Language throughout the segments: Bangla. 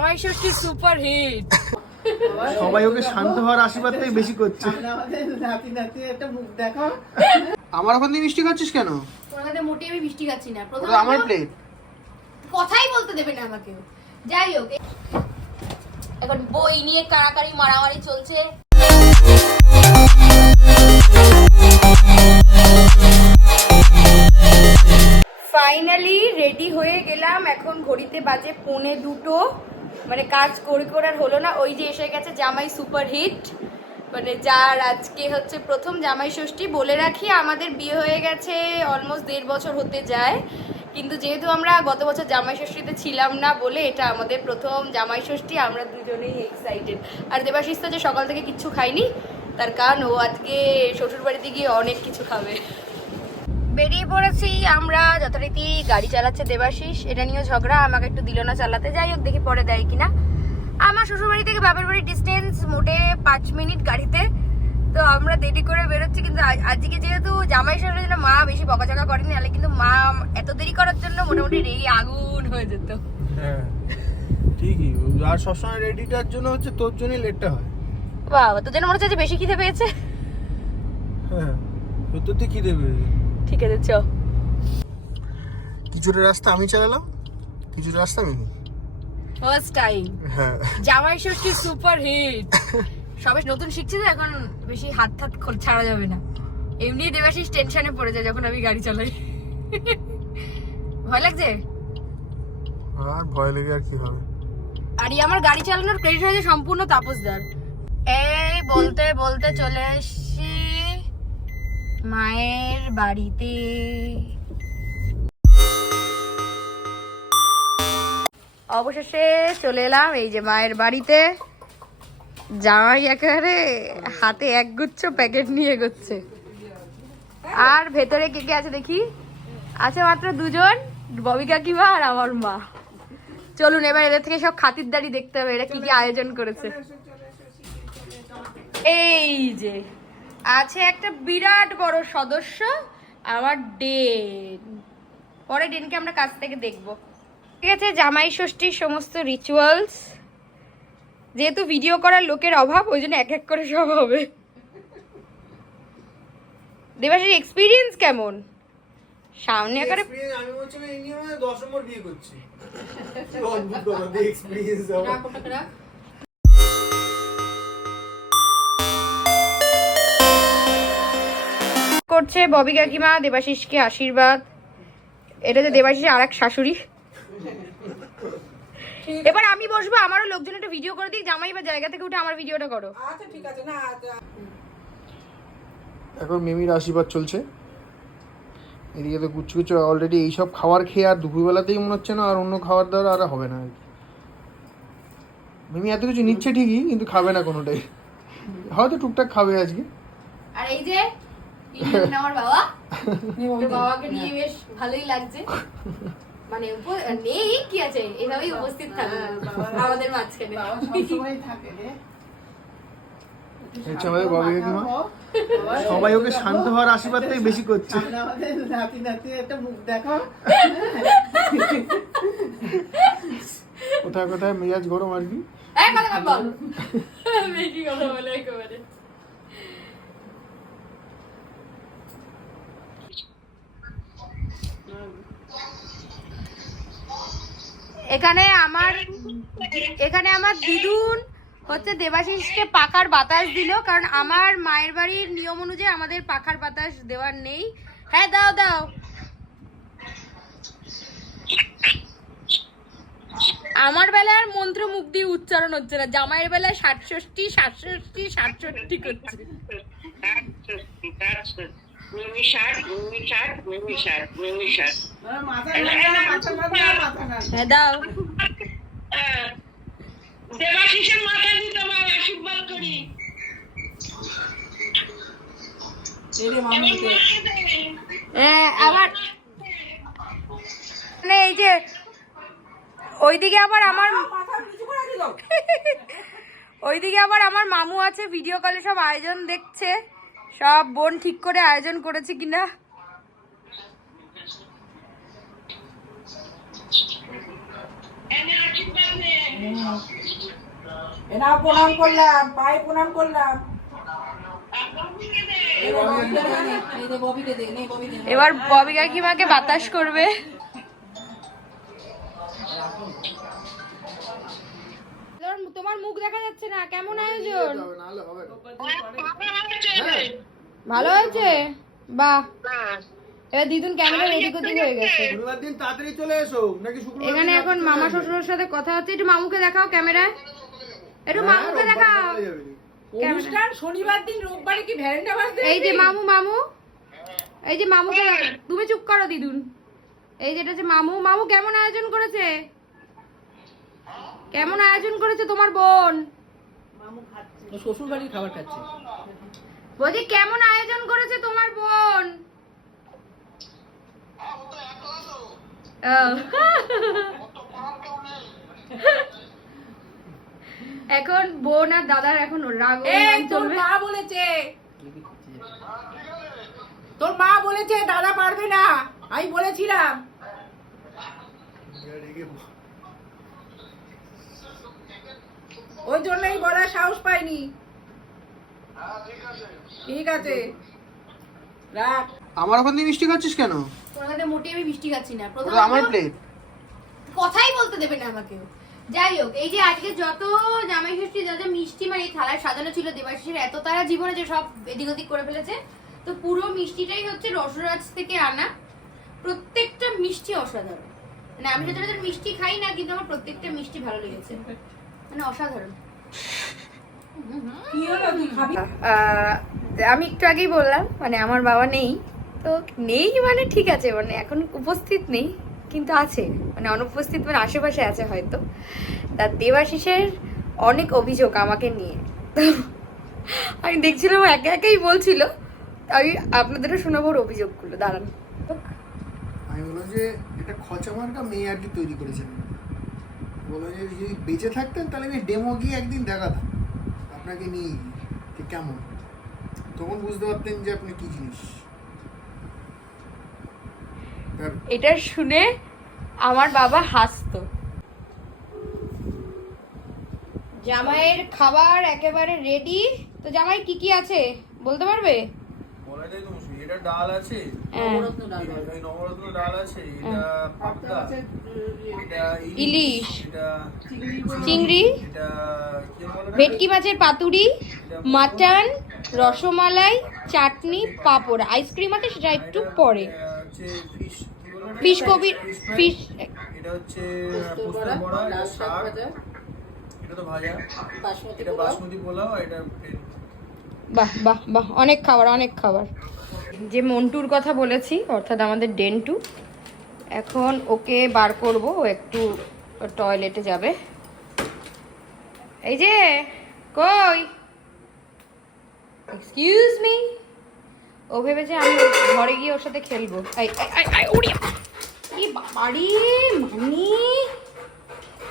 জামাই ষষ্ঠী সুপার হিট। সবাই ওকে শান্ত হওয়ার আশীর্বাদটাই বেশি করছে। আমার ওখান থেকে মিষ্টি খাচ্ছিস কেন? তোর কাছে মোটেই আমি মিষ্টি খাচ্ছি না। প্রথমে আমার প্লেট। কথাই বলতে দেবে না আমাকে। যাই হোক, এখন বই নিয়ে কাড়াকাড়ি মারামারি চলছে। ফাইনালি রেডি হয়ে গেলাম। এখন ঘড়িতে বাজে 1:45। মানে কাজ করে করে আর হলো না। ওই যে এসে গেছে জামাই সুপার হিট, মানে যার আজকে হচ্ছে প্রথম জামাই ষষ্ঠী। বলে রাখি, আমাদের বিয়ে হয়ে গেছে অলমোস্ট 1.5 বছর হতে যায়, কিন্তু যেহেতু আমরা গত বছর জামাই ষষ্ঠীতে ছিলাম না বলে এটা আমাদের প্রথম জামাই ষষ্ঠী। আমরা দুজনেই এক্সাইটেড। আর দেবাশিস তো যে সকাল থেকে কিচ্ছু খাইনি, তার কারণ ও আজকে শ্বশুর বাড়িতে গিয়ে অনেক কিছু খাবে। বেরিয়ে পড়েছি আমরা, যথারীতি গাড়ি চালাচ্ছে দেবাশিস। এটা নিয়েও ঝগড়া, আমাকে একটু দিল না চালাতে। যাই হোক, দেখি পরে দেয় কিনা। আমার শ্বশুরবাড়ি থেকে বাপের বাড়ির ডিস্টেন্স মোটে 5 মিনিট গাড়িতে। তো আমরা দেরি করে বেরোচ্ছি, কিন্তু আজকে যেহেতু জামাই ষষ্ঠীর জন্য মা বেশি বকাঝকা করেনি, নাহলে কিন্তু মা এত দেরি করার জন্য মোটামুটি রেডি আগুন হয়ে যেত। হ্যাঁ ঠিকই, আর সবসময় রেডিটার জন্য হচ্ছে তোর জন্যই লেটটা হয়। বাবা, তোর জন্য মনে হচ্ছে বেশি খিদে পেয়েছে। হ্যাঁ তোর তো খিদে পেয়েছে। ঠিক আছে, চ। কিছুটা রাস্তা আমি চালালাম, কিছুটা রাস্তা আমি। ফার্স্ট টাইম হ্যাঁ, জামাই ষষ্ঠী সুপার হিট। সবাই নতুন শিখছে তো, এখন বেশি হাত ছাড়া যাবে না। এমনি দেবাশিস টেনশনে পড়ে যায় যখন আমি গাড়ি চালাই। ভয় লাগছে? আর ভয় লেগে আর কি হবে। আর আমার গাড়ি চালানোর ক্রেডিট হয়েছে সম্পূর্ণ তাপসদার। এই বলতে বলতে চলে এসেছি মায়ের বাড়িতে। অবশেষে চলে এলাম এই যে মায়ের বাড়িতে। জামাই একেবারে হাতে একগুচ্ছ প্যাকেট নিয়ে এগোচ্ছে। আর ভেতরে কে কে আছে দেখি। আছে মাত্র 2জন, ববি কাকিমা আর আমার মা। চলুন এবার এদের থেকে সব খাতিরদারি দেখতে হবে, এরা কি কি আয়োজন করেছে। এই যে আছে একটা বিরাট বড় সদস্য, আমার ডেন। পরে ডেনকে আমরা কাছ থেকে দেখবো। ঠিক আছে, জামাই ষষ্ঠীর সমস্ত রিচুয়ালস, যেহেতু ভিডিও করার লোকের অভাব, ওই জন্য এক এক করে সব হবে। দেবাশিস এক্সপিরিয়েন্স কেমন? সামনে একেবারে আমি বলছি এই নিয়ে 10 নম্বর বিয়ে করছি। অদ্ভুত কথা, এক্সপেরিয়েন্স হবে। করছে ববি কাকিমা দেবাশিসকে আশীর্বাদ। এটা যে দেবাশিসের আর এক শাশুড়ি। এবার আমি বসবো, আমারও লোকজন একটা ভিডিও করে দিক। জামাই বা জায়গা থেকে উঠে আমার ভিডিওটা করো। আচ্ছা ঠিক আছে। না এখন মিমির আশীর্বাদ চলছে। এদিকে তো কুচু কুচু অলরেডি এইসব খাবার খেয়ে আর দুপুরবেলাতেই মনে হচ্ছে না আর অন্য খাবার দাবার আর হবে না। মিমি এত কিছু নিচ্ছে ঠিকই, কিন্তু খাবে না কোনোটাই। হয়তো টুকটাক খাবে আজকে। আর এই যে আমার বাবা, বাবাকে নিয়ে বেশ ভালোই লাগছে। মানে নেই কি আছে, এভাবেই উপস্থিত থাকবে আমাদের মাঝখানে। আমাদের বাবা কাকিমা সবাই ওকে শান্ত হওয়ার আশীর্বাদটাই বেশি করছে। কোথায় কোথায় মেজাজ গরম আর কি। এখানে আমার দিদুন হচ্ছে দেবাশিসকে পাখার বাতাস দিল, কারণ আমার মায়ের বাড়ির নিয়ম অনুযায়ী আমাদের পাখার বাতাস দেওয়ার নেই। হ্যাঁ দাও দাও। আমার বেলায় মন্ত্র মুখ দিয়ে উচ্চারণ হচ্ছে না, জামাইয়ের বেলায় 67 67 67 করছে। হ্যাঁ দাও। দেবাশিসের মাথা দিয়ে তোমার আশীর্বাদ করি। আবার মানে এই যে ওইদিকে আবার আমার মামু আছে, ভিডিও কলে সব আয়োজন দেখছে। সব বোন ঠিক করে আয়োজন করেছে কিনা। এনা প্রণাম করলাম, পায়ে প্রণাম করলাম। এবার ববি কাকিমাকে বাতাস করবে। তোমার মুখ দেখা যাচ্ছে না, কেমন আয়োজন? ভালো হয়েছে, বাহ। এবার দিদুন ক্যামেরা এদিক ওদিক হয়ে গেছে। শনিবার দিন তাড়াতাড়ি চলে এসো নাকি শুক্রবার? এখানে এখন মামা শ্বশুরের সাথে কথা হচ্ছে। একটু মামুকে দেখাও ক্যামেরায়, একটু মামুকে দেখাও। অনুষ্ঠান শনিবার দিন, রোববারে কি ভ্যালেন্টা বাজে? এই যে মামু, মামু, এই যে মামুকে দেখাও। তুমি চুপ করো দিদুন। এই যেটা হচ্ছে মামু। মামু কেমন আয়োজন করেছে? কেমন আয়োজন করেছে তোমার বোন? শ্বশুর বাড়ির খাবার খাচ্ছে। বলছি কেমন আয়োজন করেছে তোমার বোন? এখন বোন আর দাদার এখন রাগ তোর মা বলেছে, তোর মা বলেছে দাদা পারবে না, আমি বলেছিলাম। ওই জন্যই বলার সাহস পাইনি। ঠিক আছে, রাখ। আমার ওখান থেকে মিষ্টি খাচ্ছিস কেন? তোর হাতে মোটেই আমি মিষ্টি খাচ্ছি না। ওটা আমার প্লেট। কথাই বলতে দেবে না আমাকে। যাই হোক, এই যে আজকে যত জামাই ষষ্ঠী যা যা মিষ্টি মানে এই থালায় সাজানো ছিল দেবাশিসের, এত তারা জীবনে যে সব এদিক ওদিক করে ফেলেছে। তো পুরো মিষ্টিটাই হচ্ছে রসরাজ থেকে আনা। প্রত্যেকটা মিষ্টি অসাধারণ। মানে আমি সচরাচর মিষ্টি খাই না, কিন্তু আমার প্রত্যেকটা মিষ্টি ভালো লেগেছে, মানে অসাধারণ। আমি একটু আগেই বললাম মানে আমার বাবা নেই, তো নেই মানে ঠিক আছে, মানে এখন উপস্থিত নেই কিন্তু আছে, মানে অনুপস্থিত মানে আশেপাশে আছে হয়তো। তার দেবাশিসের অনেক অভিযোগ আমাকে নিয়ে, তো আমি দেখছিলাম একে একেই বলছিল, আমি আপনাদেরও শোনাবো ওর অভিযোগগুলো। দাঁড়ান, আমি বললাম যে এটা খচা মার্কা মেয়ে আর কি তৈরি করেছেন। বললাম যে যদি বেঁচে থাকতেন তাহলে আমি ডেমো গিয়ে একদিন দেখাতাম আপনাকে নিয়ে গিয়ে যে কেমন, তখন বুঝতে পারতেন যে আপনি কি জিনিস। এটা শুনে আমার বাবা হাসতো। জামাইয়ের খাবার একেবারে রেডি। তো জামাই কি কি আছে বলতে পারবে? এটা ডাল আছে, নবরত্ন ডাল, এই নবরত্ন ডাল আছে, এটা পাবদা, এটা ইলিশ, এটা চিংড়ি, এটা কি বলে ভেটকি মাছের পাতুরি, মাটন, রসমালাই, চাটনি, পাঁপড়, আইসক্রিম আছে সেটা একটু পরে। হচ্ছে ফিশ, কি বলে ফিশ কবি, ফিশ, এটা হচ্ছে পোস্ত বড়া, এটা শাক, এটা তো ভাজা, এটা বাসমতি পোলাও, এটা বাহ বাহ বাহ, অনেক খাবার অনেক খাবার। যে মন্টুর কথা বলেছি অর্থাৎ আমাদের ডেন্টু, এখন ওকে বার করব, ও একটু টয়লেটে যাবে। এই যে কই, এক্সকিউজ মি। ও ভেবেছে আমি ঘরে গিয়ে ওর সাথে খেলবো। কি বাবারি মানি,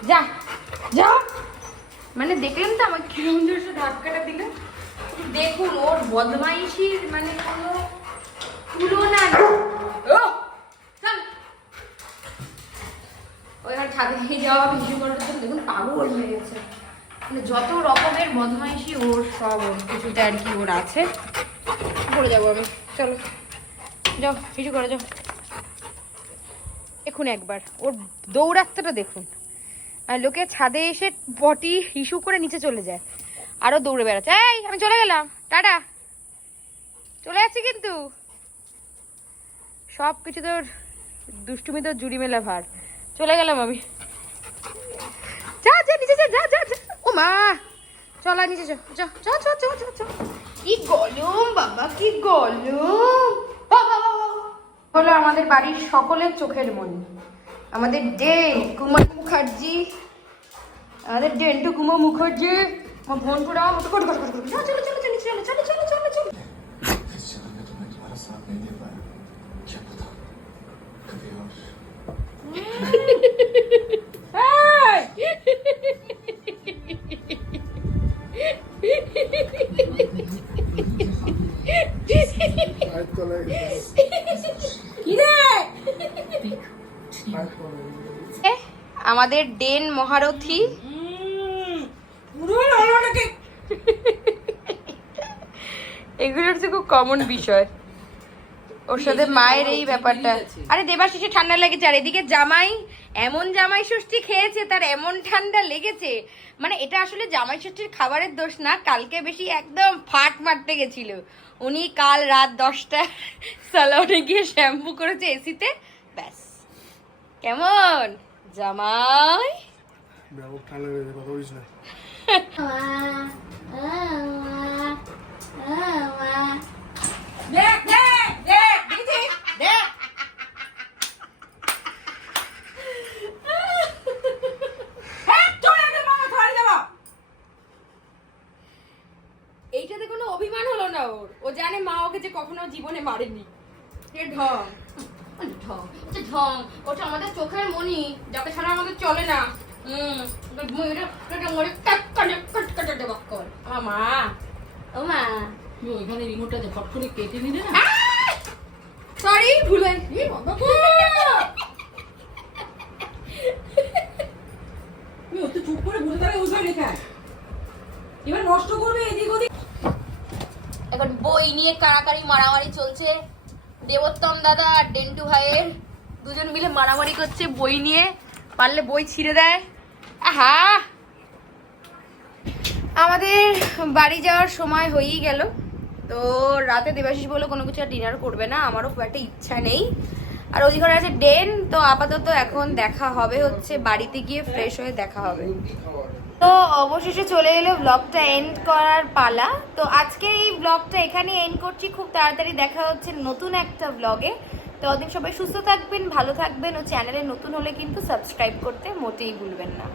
যা যা। মানে দেখলেন তো আমার কিরম জোরসে ধাক্কাটা দিল। দেখুন ওর বদমাইশির মানে কোনো তুলনা নেই। ওই আর ছাদে নিয়ে যাওয়া ভিডিও করার জন্য দেখুন পাগল হয়ে গেছে। মানে যত রকমের বদমাইশি ওর সব ওর কিছুতে আর কি ওর আছে। পড়ে যাবো আমি, চলো যাও কিছু করে যাও। দেখুন একবার ওর দৌড়াত্মটা দেখুন, আর লোকে ছাদে এসে পটি ইস্যু করে নিচে চলে যায়, আরো দৌড়ে বেড়াচ্ছে। এই আমি চলে গেলাম, টাটা, চলে যাচ্ছি কিন্তু। সব কিছু তোর দুষ্টুমি তোর জুড়ি মেলা ভার। চলে গেলাম আমি, যা যা নিচে যা যা যা। ও মা, চলা নিচে চ চ চ চ চ চ। কি গলম বাবা, কি গলম। হলো আমাদের বাড়ির সকলের চোখের মনি, আমাদের ডেন কুমার মুখার্জি, আমাদের ডেন্টু কুমার মুখার্জি, আমার বোনপুরা মতো করে চলো চলো চলো চলো চলো চলো চলো চলো চলো। আমাদের ডেন মহারথী, পুরো এগুলো হচ্ছে খুব কমন বিষয়। ওর সাথে মায়ের এই ব্যাপারটা। আরে দেবাশিসে ঠান্ডা লেগেছে, আর এদিকে জামাই এমন জামাই ষষ্ঠী খেয়েছে, তার এমন ঠান্ডা লেগেছে। মানে এটা আসলে জামাই ষষ্ঠীর খাবারের দোষ না, কালকে বেশি একদম ফাট মারতে গেছিল উনি। কাল রাত 10টা সালোনে গিয়ে শ্যাম্পু করেছে এসিতে, ব্যাস। কেমন জামাই? ব্যাপক ঠান্ডা লেগেছে, কথা বলিস না। দেখ দেখ দেখ দেখেছিস? দেখ এইটাতে কোনো অভিমান হলো না ওর, ও জানে মা ওকে যে কখনো জীবনে মারেনি। এ ঢং ঢং, ওটা ঢং, ওটা আমাদের চোখের মনি, যাকে ছাড়া আমাদের চলে না। আমার মা, ও মা, তুই ওইখানে রিমোটটাতে ফট করে কেটে নিলে না। সরি ভুল হয়ে তুই ওতে চুপ করে বসে থাকে ওইখানে লেখা। এবার নষ্ট করবে এদিক ওদিক। এখন বই নিয়ে কাড়াকাড়ি মারামারি চলছে। দেবোত্তম দাদা আর ডেন্টু ভাইয়ের দুজন মিলে মারামারি করছে বই নিয়ে, পারলে বই ছিঁড়ে দেয়। আহা, আমাদের বাড়ি যাওয়ার সময় হয়েই গেল। তো রাতে দেবাশিস বললো কোনো কিছু আর ডিনার করবে না, আমারও খুব একটা ইচ্ছা নেই। আর ওদিকে আছে ডেন, তো আপাতত এখন দেখা হবে হচ্ছে বাড়িতে গিয়ে ফ্রেশ হয়ে দেখা হবে। তো অবশেষে চলে এলো ব্লগটা এন্ড করার পালা। তো আজকে এই ব্লগটা এখানে এন্ড করছি, খুব তাড়াতাড়ি দেখা হচ্ছে নতুন একটা ব্লগে। তো ওদিন সবাই সুস্থ থাকবেন, ভালো থাকবেন, ও চ্যানেলে নতুন হলে কিন্তু সাবস্ক্রাইব করতে মোটেই ভুলবেন না।